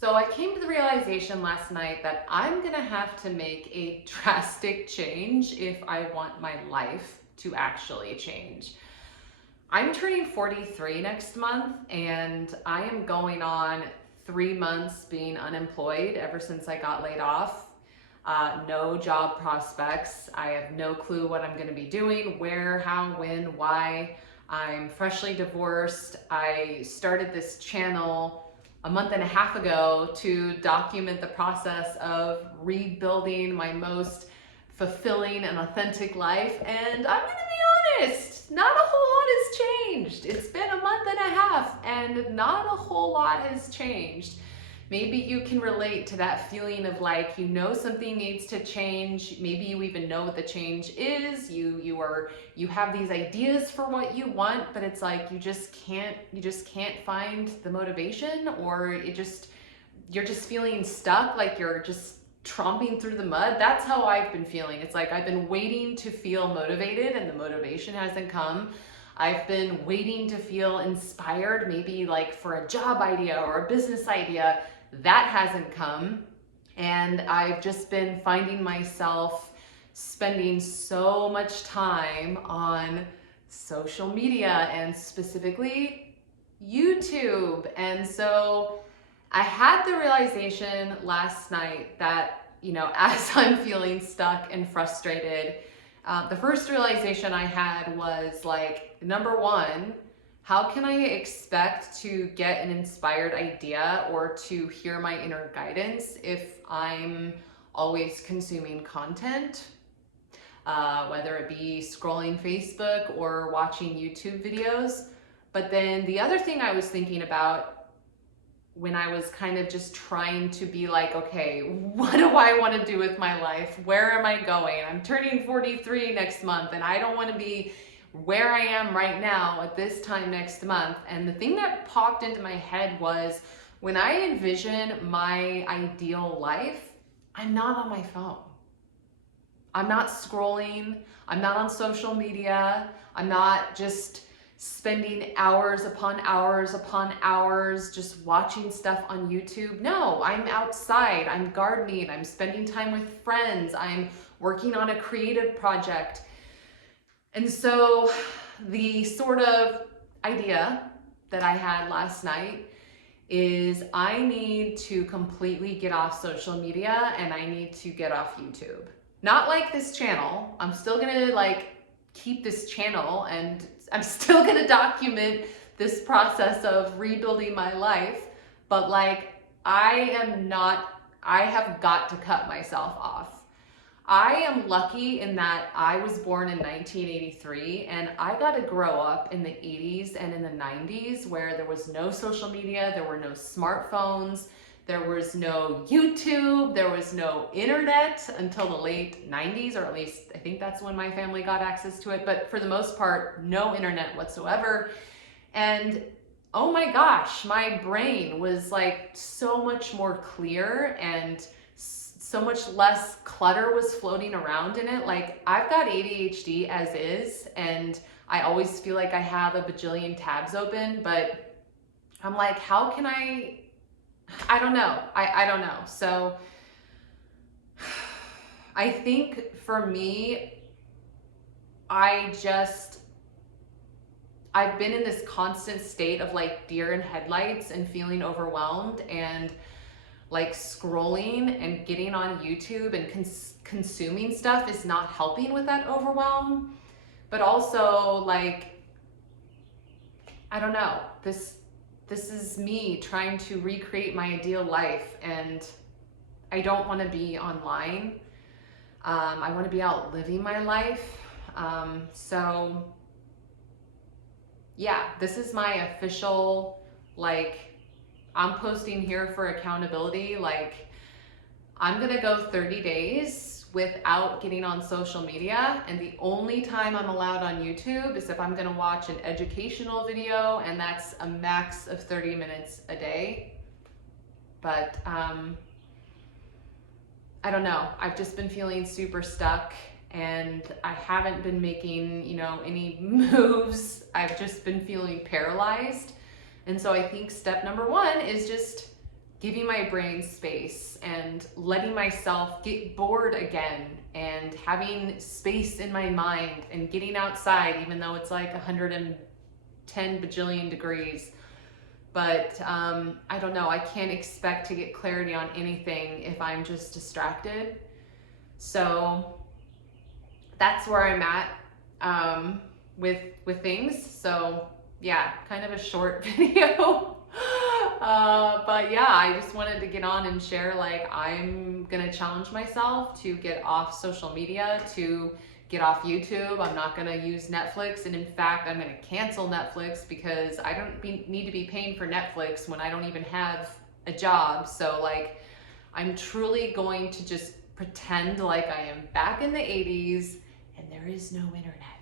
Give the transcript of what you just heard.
So I came to the realization last night that I'm gonna have to make a drastic change if I want my life to actually change. I'm turning 43 next month and I am going on 3 months being unemployed ever since I got laid off. No job prospects. I have no clue what I'm gonna be doing, where, how, when, why. I'm freshly divorced. I started this channel a month and a half ago to document the process of rebuilding my most fulfilling and authentic life. And I'm gonna be honest, not a whole lot has changed. It's been a month and a half and not a whole lot has changed. Maybe you can relate to that feeling of like, you know, something needs to change. Maybe you even know what the change is. You have these ideas for what you want, but it's like you just can't find the motivation, or you're just feeling stuck, like you're just tromping through the mud. That's how I've been feeling. It's like I've been waiting to feel motivated and the motivation hasn't come. I've been waiting to feel inspired, maybe like for a job idea or a business idea. That hasn't come. And I've just been finding myself spending so much time on social media and specifically YouTube. And so I had the realization last night that, you know, as I'm feeling stuck and frustrated, the first realization I had was like, number one, how can I expect to get an inspired idea or to hear my inner guidance if I'm always consuming content, whether it be scrolling Facebook or watching YouTube videos? But then the other thing I was thinking about when I was kind of just trying to be like, okay, what do I want to do with my life? Where am I going? I'm turning 43 next month and I don't want to be where I am right now at this time next month. And the thing that popped into my head was, when I envision my ideal life, I'm not on my phone. I'm not scrolling. I'm not on social media. I'm not just spending hours upon hours upon hours just watching stuff on YouTube. No, I'm outside, I'm gardening, I'm spending time with friends, I'm working on a creative project. And so the sort of idea that I had last night is I need to completely get off social media and I need to get off YouTube. Not like this channel. I'm still gonna like keep this channel and I'm still gonna document this process of rebuilding my life, but like I have got to cut myself off. I am lucky in that I was born in 1983 and I got to grow up in the 80s and in the 90s where there was no social media, there were no smartphones, there was no YouTube, there was no internet until the late 90s, or at least I think that's when my family got access to it. But for the most part, no internet whatsoever. And oh my gosh, my brain was like so much more clear and so much less clutter was floating around in it. Like I've got ADHD as is, and I always feel like I have a bajillion tabs open, but I'm like, how can I don't know. I don't know. So I think for me, I've been in this constant state of like deer in headlights and feeling overwhelmed, and like scrolling and getting on YouTube and consuming stuff is not helping with that overwhelm. But also like, I don't know, this is me trying to recreate my ideal life, and I don't want to be online. I want to be out living my life. So yeah, this is my official, like, I'm posting here for accountability. Like, I'm gonna go 30 days without getting on social media, and the only time I'm allowed on YouTube is if I'm gonna watch an educational video, and that's a max of 30 minutes a day. But I don't know, I've just been feeling super stuck and I haven't been making, you know, any moves. I've just been feeling paralyzed. And so I think step number one is just giving my brain space and letting myself get bored again and having space in my mind and getting outside, even though it's like 110 bajillion degrees. But I don't know, I can't expect to get clarity on anything if I'm just distracted. So that's where I'm at with things. So yeah, kind of a short video. But yeah, I just wanted to get on and share, like, I'm gonna challenge myself to get off social media, to get off YouTube. I'm not gonna use Netflix, and in fact, I'm gonna cancel Netflix because I don't need to be paying for Netflix when I don't even have a job. So like, I'm truly going to just pretend like I am back in the 80s and there is no internet.